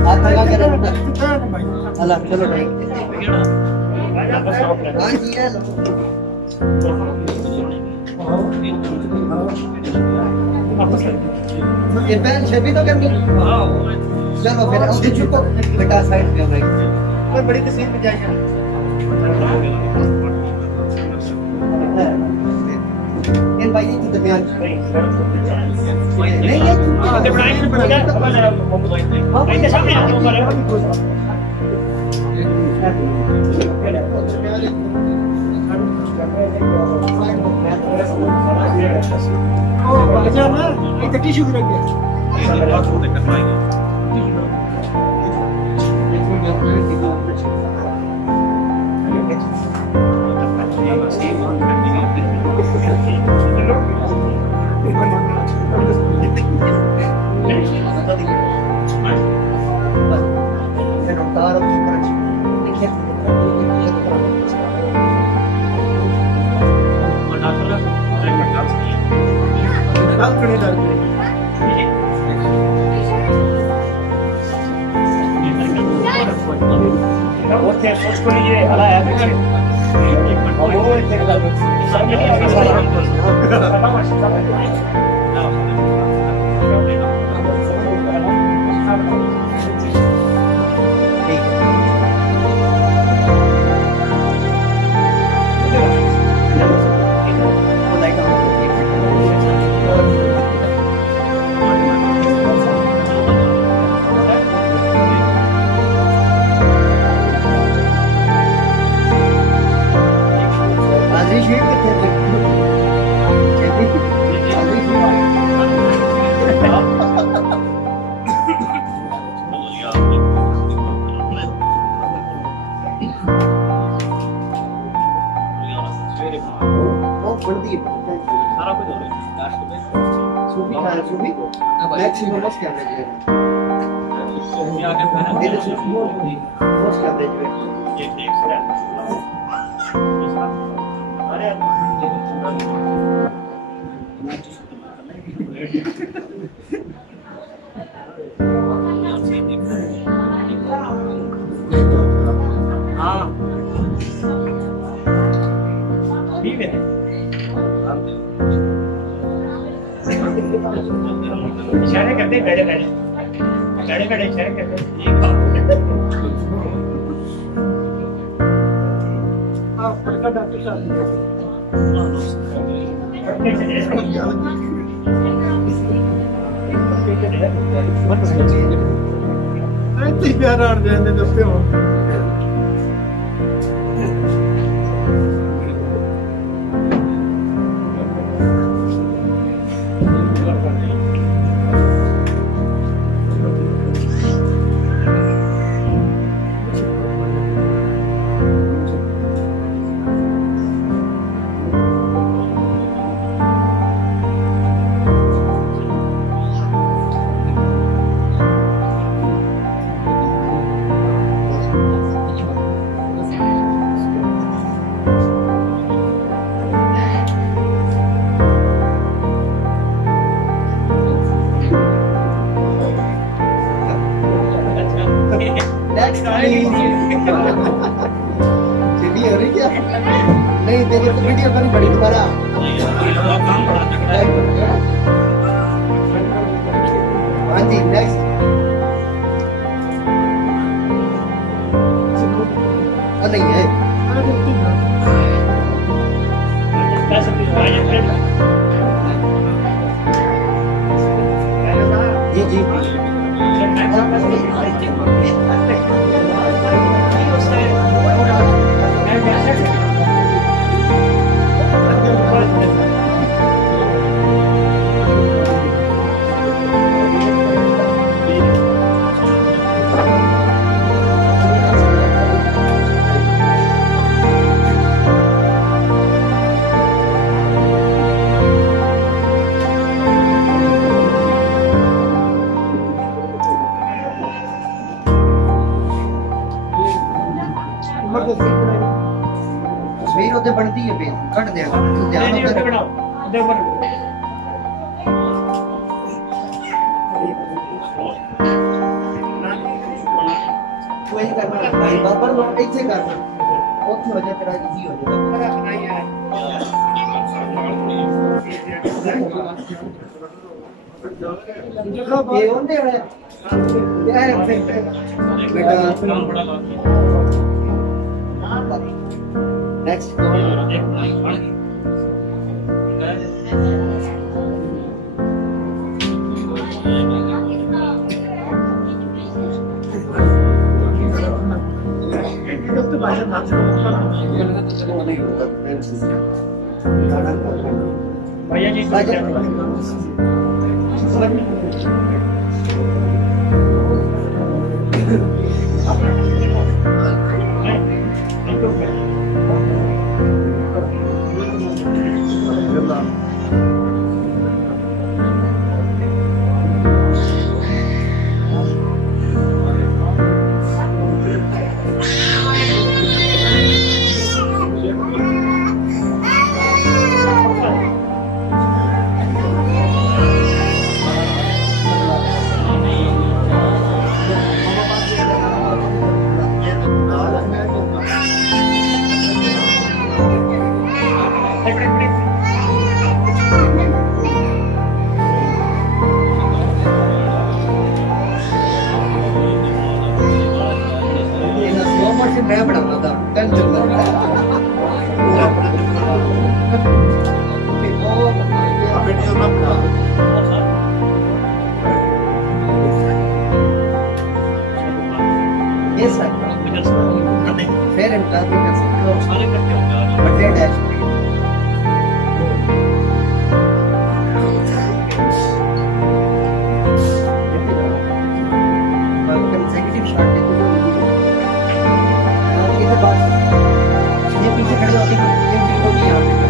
हाथ लगा के रखना अल्लाह चलो ठीक हां जी है ये पहन से भी तो करनी चलो फिर अब चुप बेटा साइड पे भाई कोई बड़ी तस्वीर में जाएगा इन भाई की दरमियान नहीं है आगे बढ़ाएंगे बढ़ाएंगे इनके सामने आके ऊपर है ओ बचा ना ये टिश्यू भी रख दिया ये बात होने करवाएंगे उसको लिए हला है इशारे करते बैठे बैठे बैठे बैठे इशारे करते डॉक्टर साहब प्यार आ जाते दोस्तों नहीं तेरी तो वीडियो बड़ी बड़ी तुम्हारा हाँ जी नेक्स्ट नहीं है जी जी तस्वीर उधर बनती है बेन कट दे ध्यान उधर बनाओ उधर वही करना भाई बाबर लो एक से करना ओके हो जाए तेरा इजी हो जाएगा ये होने है क्या है बेटा नेक्स्ट भैया जी मैं बनाना था टेंशन ये सर फेयर एंड क्लास कर सकते हो सारे करते हो बर्थडे डैश कंसेक्यूटिव शॉट ये पीछे खड़े होके इनको भी यहाँ पे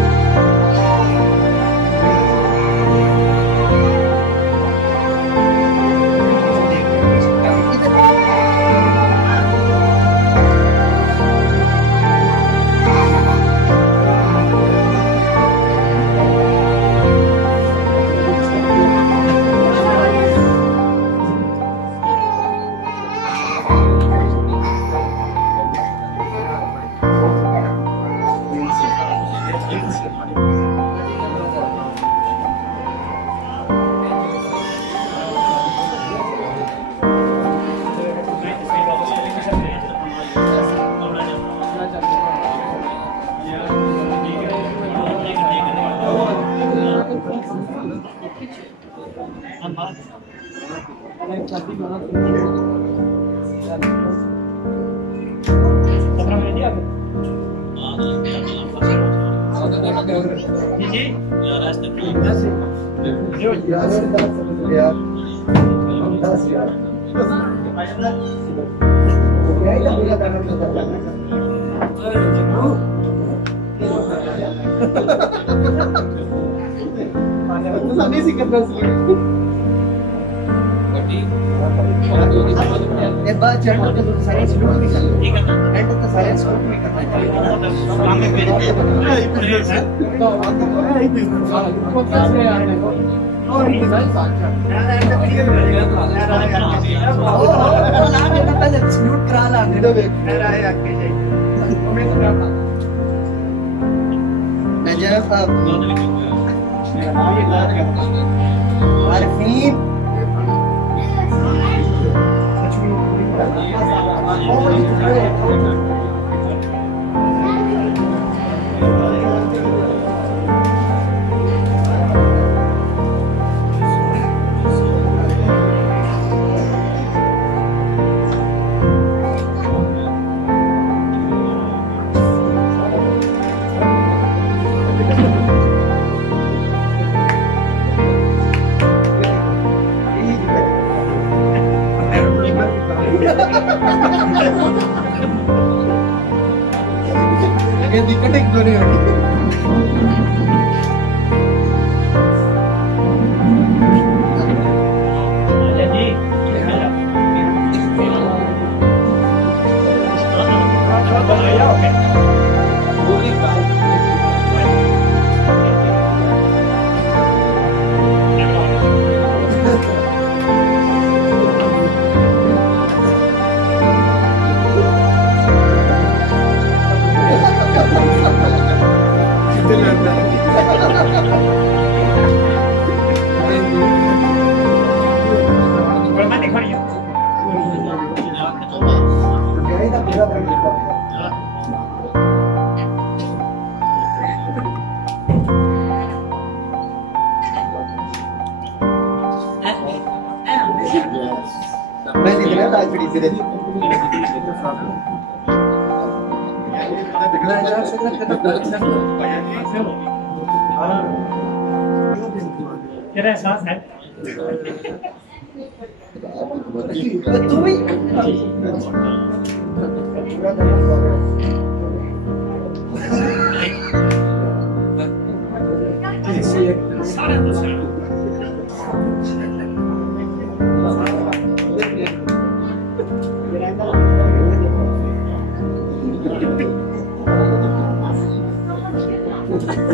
मैं लिख रहा था आज बड़ी तेरे तेरा एहसास है तू भी सारे दूसरे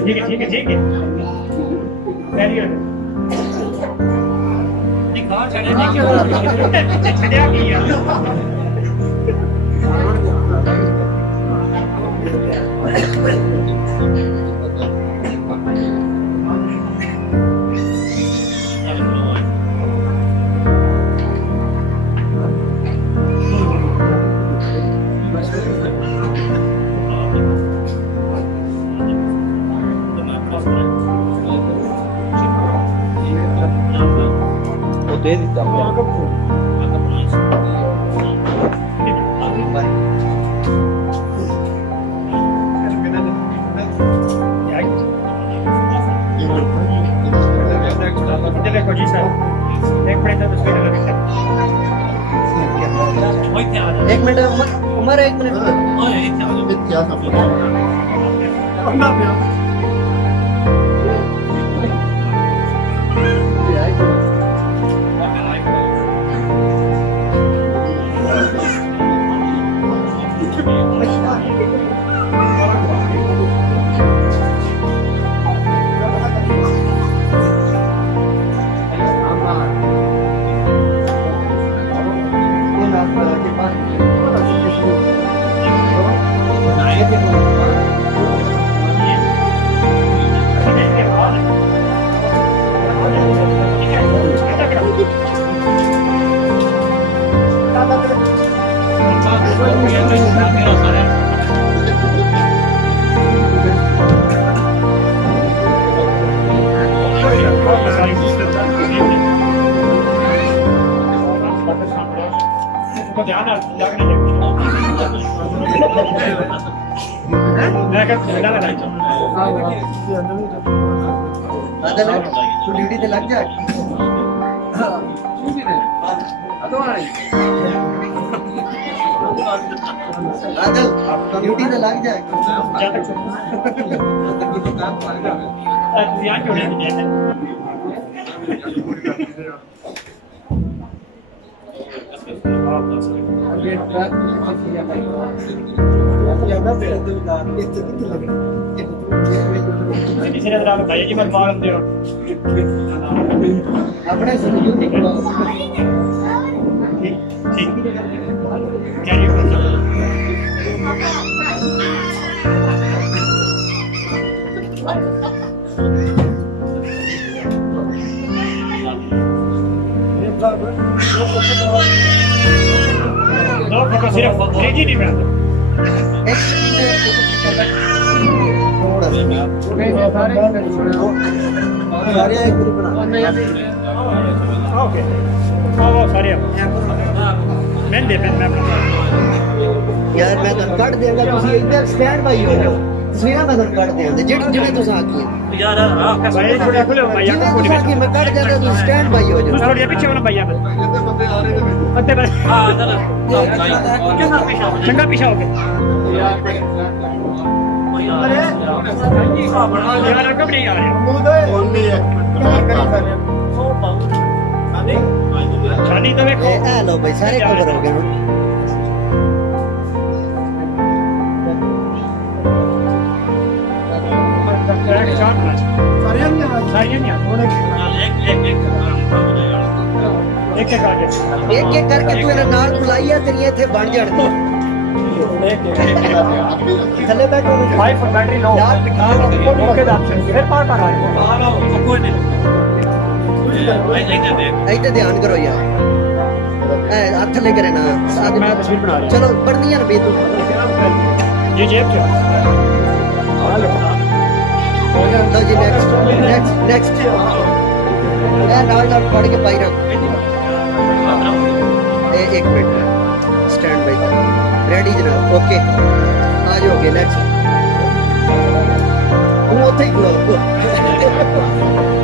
ठीक है वेरी गुड दिखा चढ़े छड़िया किया दे देता हूँ देखो जी सर एक मिनट एक मिनट उमर एक मिनट क्या तू ड्यूटी पे लग जा ड्यूटी पे लग जाए जी मत मार दे अपने सहयोग ठीक carry no porque si era जी नहीं बनाते ओके सॉरी मैं यार मैं तो कट देंगा तुसी इधर स्टैंड बाई हो जाओ तस्वीरां मैं तो कट देंगे जेडी जिवें तुस आखी यार हां भाई थोड़ा खुले भैया को कोई बाकी मैं कट देंगा तुम स्टैंड बाई हो जाओ थोड़ी पीछे वाला भैया बंदे आ रहे हैं अते बस हां चंगा पीछे हो गए अरे यार कब नहीं आ रहे शादी तो देखो ए लो भाई सारे कवर हो गए एक करके तू इन्हें नाल बुलाई है तेरी इत्थे बन जाने थले बैठो फाइव बैटरी लो यार बिठा के ओके दा फिर पार कर कोई नहीं ऐसे ध्यान करो यार ए हाथ ले करे ना साथ मैं तस्वीर बना रहा चलो पढ़नी है ना बे तू ये जेब च लो जी नेक्स्ट यार नाल पढ़ के पाई रख एक मिनट स्टैंड बाई रेडी जनाब ओके आ जाओगे नेक्स्ट उथे ही खड़ो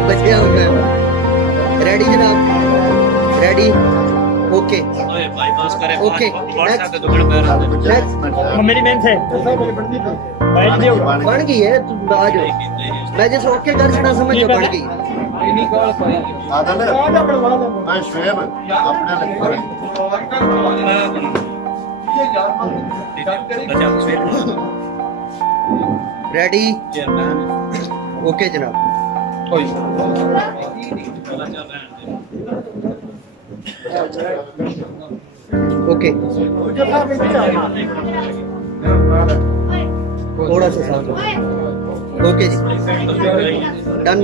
बचिया हो गया रेडी जनाब रेडी ओके ओके मेरी मेन थे बन गई है तुम आ जाओ मैं जैसे ओके कर छड़ा समझो बन गई रेडी ओके जनाब ओके थोड़ा सा साथ ओके जी डन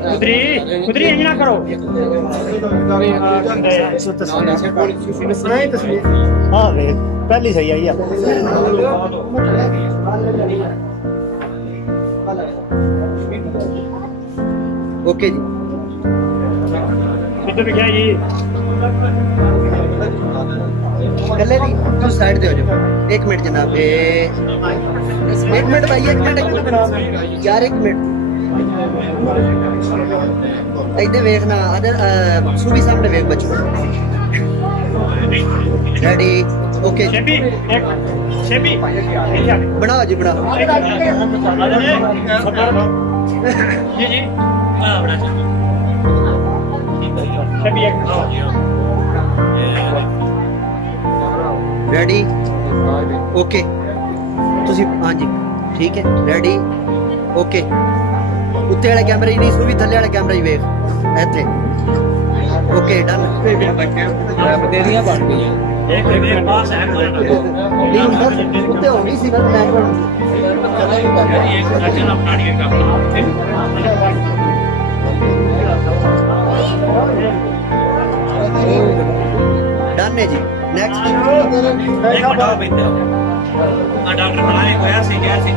कुदरी यही ना करो हाँ पहली सही आई ओके जी कितने क्या ये पहले नहीं तो साइड दे हो जाओ एक मिनट जनाब एक मिनट भाई एक मिनट यार एक मिनट इधर देखना अदर सूबी सामने वेख बच्चों रेडी ओके शेबी बनाओ जी बनाओ जी जी शेबी रेडी ओके तुसी हाँ जी ठीक है रेडी ओके उत्ते वाले कैमरे ही नहीं सूबी थल्ले वाले कैमरे ही वेख इत्थे ओके डन बतेरियां बन गई एक पास है उत्ते होनी सी ना मैं एक सचिन अपना नहीं डन है जी नेक्स्ट डॉक्टर बनाए गया से जैसे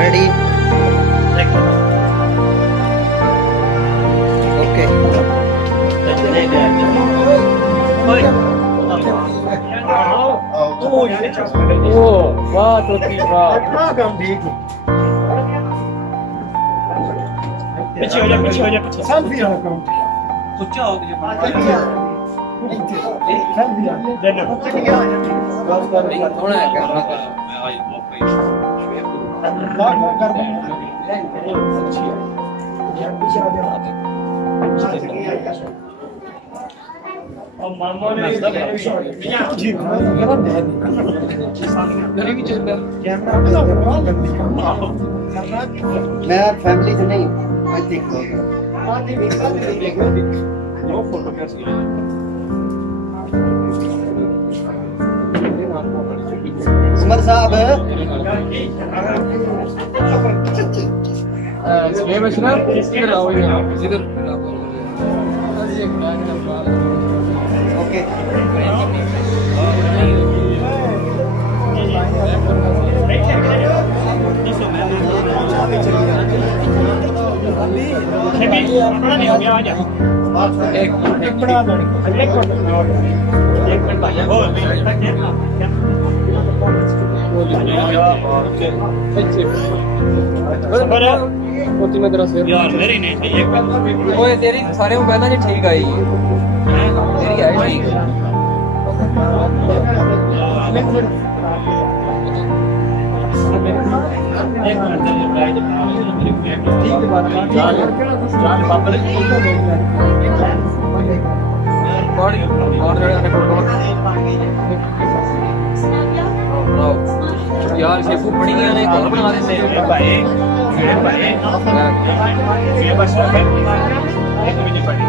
रेडी ओके वाह तो वाह पीछे हो जा पीछे सेल्फी ऊंचा हो गया थोड़ा करना मैं फैमिली से नहीं उमर साहब ओके एक बना दो एक मिनट भाई यार मेरी नहीं ओए तेरी सारे को कहना जी ठीक आई तेरी आई ठीक यार शेफू बड़ी ने कौन बना देते भाई ये बस एक भी नहीं पड़ी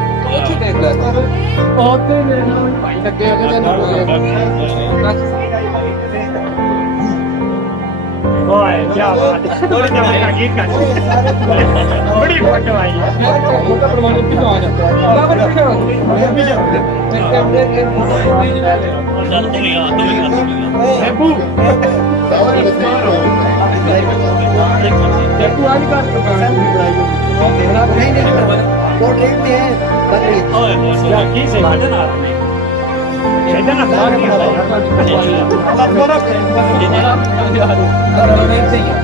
क्या बात है, गीत का बड़ी फोटो आई है।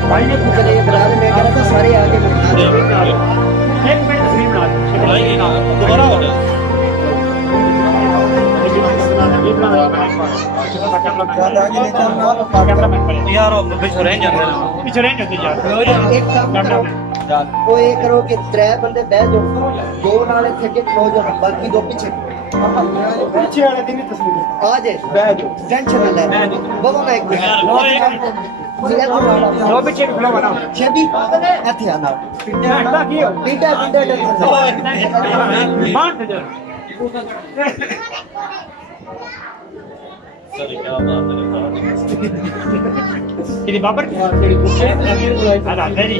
भाई ने पूछा ये बता दे, मैं कह रहा था सारे आगे दोबारा यार पीछे रेंज होती जा। एक काम करो, वो ये करो कि 3 बंदे बह जाओ, 2 नाले थे के खलो जाओ, बाकी 2 पीछे वाले दिन तस्वीर आ जाए, बह जाओ, टेंशन ना ले बाबा। मैं एक मिनट दो पीछे खलो बना छेबी एथे आना पिंडा की हो पिंडा टेंशन मान दे जा। सॉरी क्या बात है ये बाबर की तेरी पूछे आधा तेरी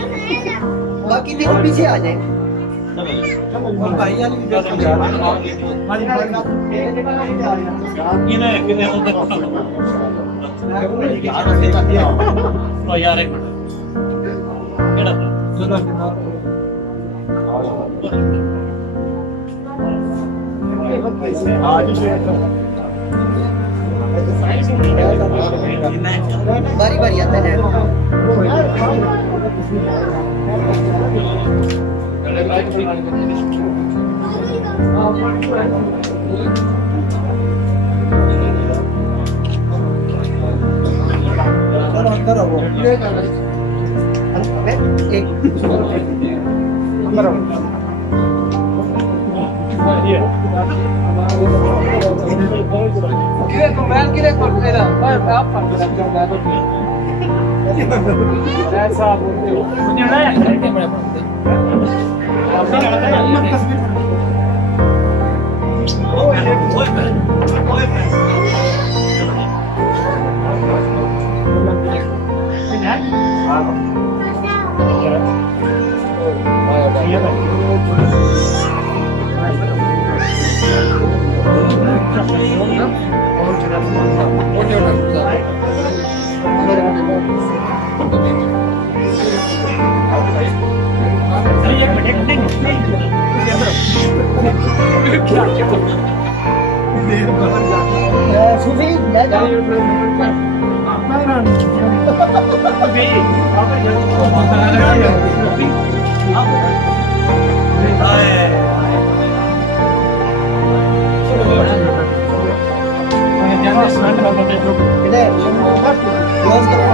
बाकी देखो पीछे आ जाए। भाई वाली वीडियो समझा ये ना कितने होते ओ यार एक केड़ा चलो बारी बारी आते हैं। अंदर आओ एक अंदर आओ किरे तो मैं किरे कर तेरा आप पर ऐसा बोलते हो मुझे ना है मेरे बोलते आपने तस्वीर सुफी ले जाओ क्लोज करो